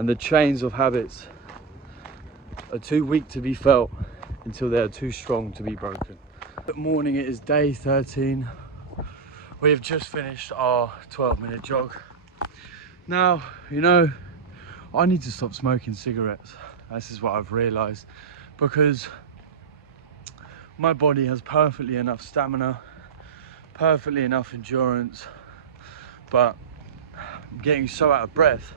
And the chains of habits are too weak to be felt until they are too strong to be broken. Good morning, it is day 13. We have just finished our 12-minute jog. Now, you know, I need to stop smoking cigarettes. This is what I've realized, because my body has perfectly enough stamina, perfectly enough endurance, but I'm getting so out of breath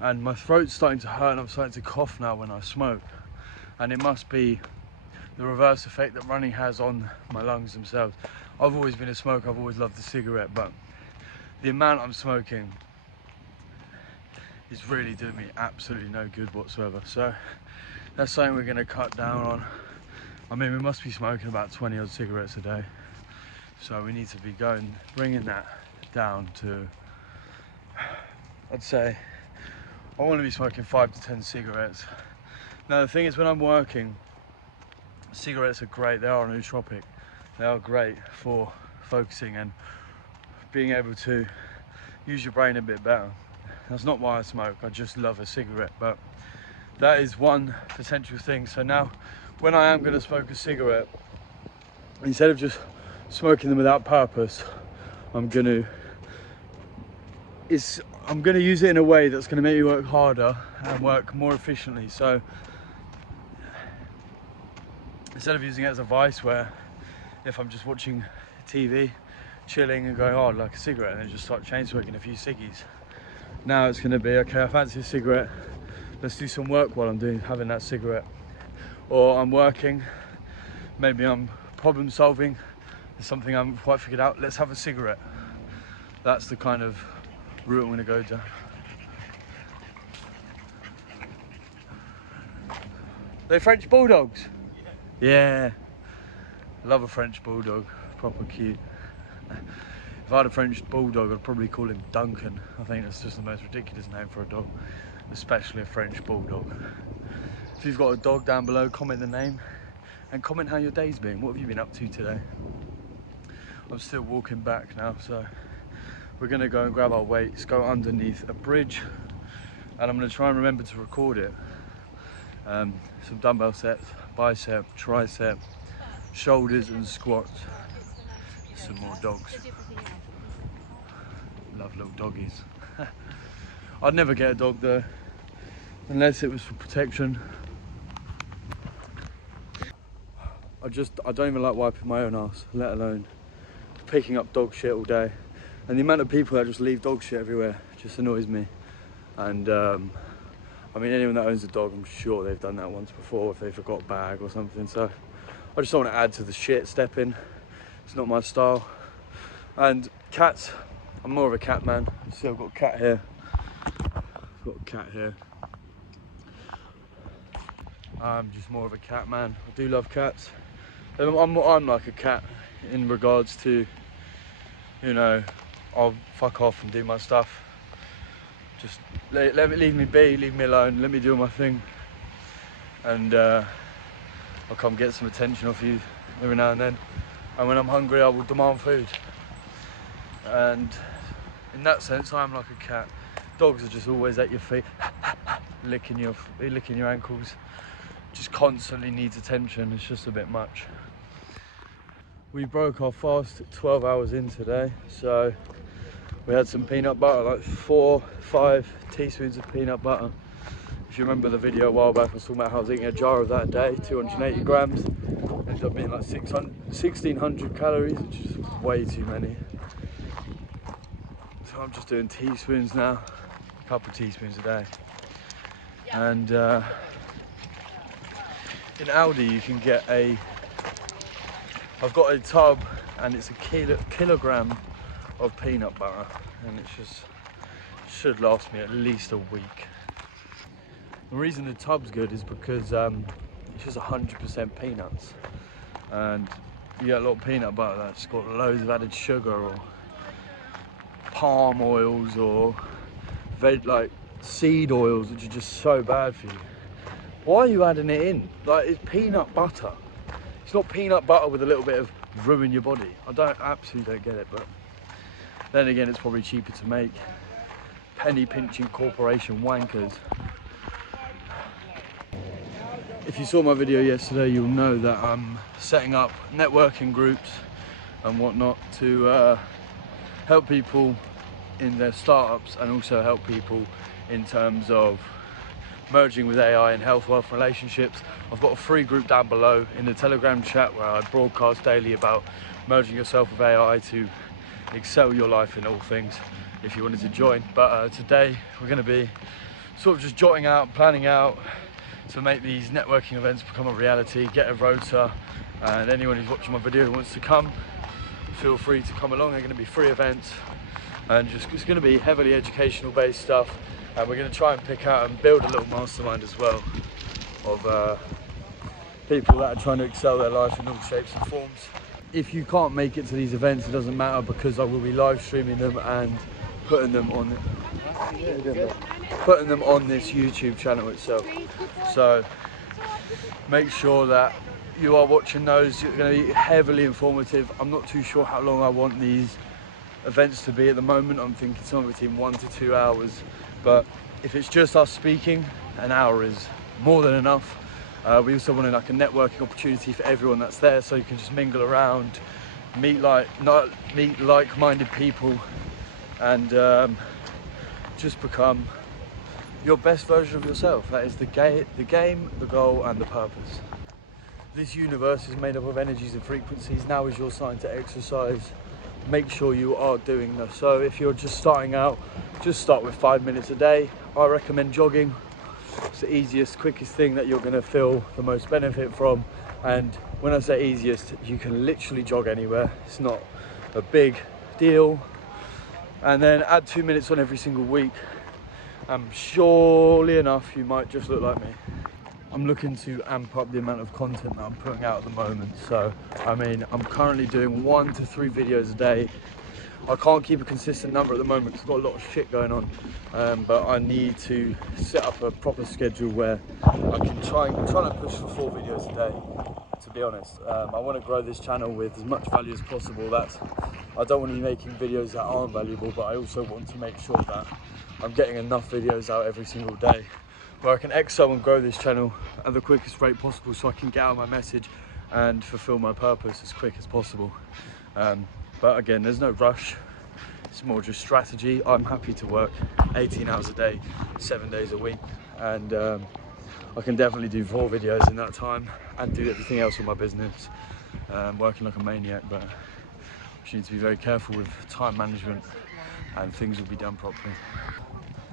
and my throat's starting to hurt and I'm starting to cough now when I smoke. And it must be the reverse effect that running has on my lungs themselves. I've always been a smoker, I've always loved the cigarette, but the amount I'm smoking is really doing me absolutely no good whatsoever. So that's something we're gonna cut down on. I mean, we must be smoking about 20 odd cigarettes a day. So we need to be bringing that down to, I'd say, I want to be smoking 5 to 10 cigarettes. Now the thing is, when I'm working, cigarettes are great, they are a nootropic. They are great for focusing and being able to use your brain a bit better. That's not why I smoke, I just love a cigarette, but that is one potential thing. So now, when I am going to smoke a cigarette, instead of just smoking them without purpose, I'm going to use it in a way that's going to make me work harder and work more efficiently. So instead of using it as a vice, where if I'm just watching TV, chilling and going, oh, I'd like a cigarette, and then just start chain smoking a few ciggies. Now it's going to be, okay, I fancy a cigarette, let's do some work while I'm having that cigarette. Or I'm working, maybe I'm problem solving, there's something I haven't quite figured out, let's have a cigarette. That's the kind of route I'm going to go down. They're French bulldogs? Yeah. I love a French bulldog, proper cute. If I had a French bulldog, I'd probably call him Duncan. I think that's just the most ridiculous name for a dog, especially a French bulldog. If you've got a dog, down below, comment the name and comment how your day's been. What have you been up to today? I'm still walking back now, so we're gonna go and grab our weights, go underneath a bridge, and I'm gonna try and remember to record it. Some dumbbell sets, bicep, tricep, shoulders and squats. Some more dogs. Love little doggies. I'd never get a dog though, unless it was for protection. I don't even like wiping my own ass, let alone picking up dog shit all day. And the amount of people that just leave dog shit everywhere just annoys me. And I mean, anyone that owns a dog, I'm sure they've done that once before if they forgot a bag or something. So I just don't want to add to the shit stepping. It's not my style. And cats, I'm more of a cat man. See, I've got a cat here. I've got a cat here. I'm just more of a cat man. I do love cats. I'm like a cat in regards to, you know, I'll fuck off and do my stuff. Just leave me be, leave me alone, let me do my thing. And I'll come get some attention off you every now and then. And when I'm hungry, I will demand food. And in that sense, I'm like a cat. Dogs are just always at your feet, licking your ankles. Just constantly needs attention. It's just a bit much. We broke our fast 12 hours in today, so we had some peanut butter, like 4-5 teaspoons of peanut butter. If you remember the video a while back, I was talking about how I was eating a jar of that a day, 280 grams. Ended up being like 1,600 calories, which is way too many. So I'm just doing teaspoons now, a couple of teaspoons a day. And in Aldi you can get I've got a tub and it's a kilogram of peanut butter, and it's just should last me at least a week. The reason the tub's good is because it's just 100% peanuts, and you get a lot of peanut butter that's got loads of added sugar or palm oils or like seed oils, which are just so bad for you. Why are you adding it in? Like, it's peanut butter. It's not peanut butter with a little bit of ruin your body. I absolutely don't get it, but then again, it's probably cheaper to make penny pinching corporation wankers. If you saw my video yesterday, you'll know that I'm setting up networking groups and whatnot to help people in their startups, and also help people in terms of merging with AI in health, wealth, relationships. I've got a free group down below in the Telegram chat where I broadcast daily about merging yourself with AI to excel your life in all things, if you wanted to join. But today we're going to be sort of just jotting out, planning out to make these networking events become a reality, get a rota, and anyone who's watching my video who wants to come, feel free to come along. They're going to be free events, and just it's going to be heavily educational based stuff, and we're going to try and pick out and build a little mastermind as well of people that are trying to excel their life in all shapes and forms. If you can't make it to these events, it doesn't matter, because I will be live streaming them and putting them on this YouTube channel itself. So make sure that you are watching those. You're going to be heavily informative. I'm not too sure how long I want these events to be at the moment. I'm thinking somewhere between 1 to 2 hours, but if it's just us speaking, an hour is more than enough. We also want like a networking opportunity for everyone that's there, so you can just mingle around, meet like-minded people, and just become your best version of yourself. That is the game, the goal, and the purpose. This universe is made up of energies and frequencies. Now is your sign to exercise. Make sure you are doing this. So if you're just starting out, just start with 5 minutes a day. I recommend jogging. It's the easiest, quickest thing that you're going to feel the most benefit from. And when I say easiest, you can literally jog anywhere. It's not a big deal. And then add 2 minutes on every single week. Surely enough, you might just look like me. I'm looking to amp up the amount of content that I'm putting out at the moment. So, I mean, I'm currently doing 1 to 3 videos a day. I can't keep a consistent number at the moment because I've got a lot of shit going on. But I need to set up a proper schedule where I can try to push for 4 videos a day, to be honest. I want to grow this channel with as much value as possible. I don't want to be making videos that aren't valuable, but I also want to make sure that I'm getting enough videos out every single day where I can excel and grow this channel at the quickest rate possible, so I can get out my message and fulfill my purpose as quick as possible. But again, there's no rush. It's more just strategy. I'm happy to work 18 hours a day, 7 days a week, and I can definitely do 4 videos in that time and do everything else with my business, working like a maniac. But you need to be very careful with time management, and things will be done properly.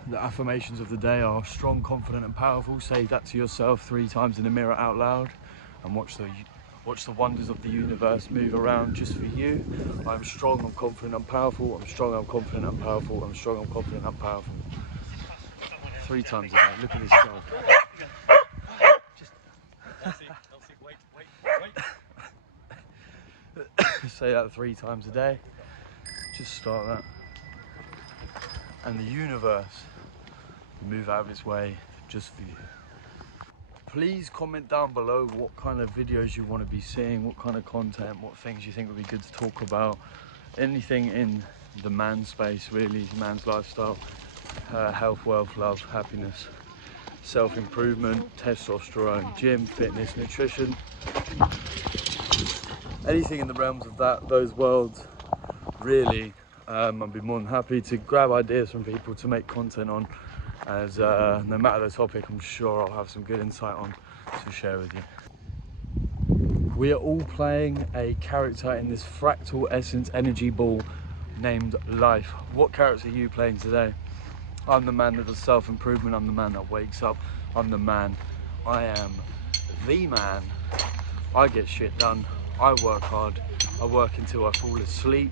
The affirmations of the day are strong, confident, and powerful. Say that to yourself 3 times in the mirror out loud, and watch the wonders of the universe move around just for you. I'm strong, I'm confident, I'm powerful. I'm strong, I'm confident, I'm powerful. I'm strong, I'm confident, I'm powerful. 3 times a day. Look at this dog. Say that 3 times a day. Just start that. And the universe will move out of its way just for you. Please comment down below what kind of videos you want to be seeing, what kind of content, what things you think would be good to talk about. Anything in the man space, really, man's lifestyle, health, wealth, love, happiness, self-improvement, testosterone, gym, fitness, nutrition. Anything in the realms of those worlds, really. I'd be more than happy to grab ideas from people to make content on, as no matter the topic, I'm sure I'll have some good insight on to share with you. We are all playing a character in this fractal essence energy ball named life. What character are you playing today? I'm the man that does self-improvement. I'm the man that wakes up. I'm the man. I am the man. I get shit done. I work hard. I work until I fall asleep.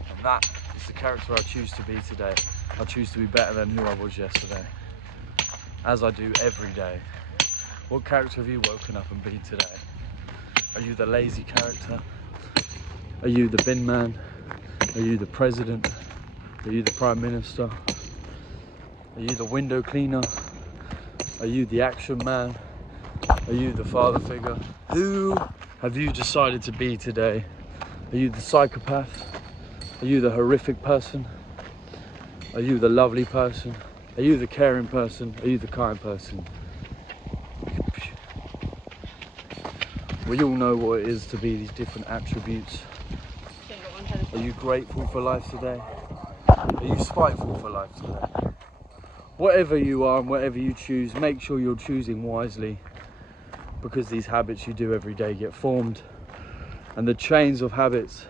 And that is the character I choose to be today. I choose to be better than who I was yesterday, as I do every day. What character have you woken up and been today? Are you the lazy character? Are you the bin man? Are you the president? Are you the prime minister? Are you the window cleaner? Are you the action man? Are you the father figure? Who have you decided to be today? Are you the psychopath? Are you the horrific person? Are you the lovely person? Are you the caring person? Are you the kind person? We all know what it is to be these different attributes. Are you grateful for life today? Are you spiteful for life today? Whatever you are and whatever you choose, make sure you're choosing wisely, because these habits you do every day get formed, and the chains of habits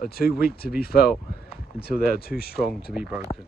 are too weak to be felt until they are too strong to be broken.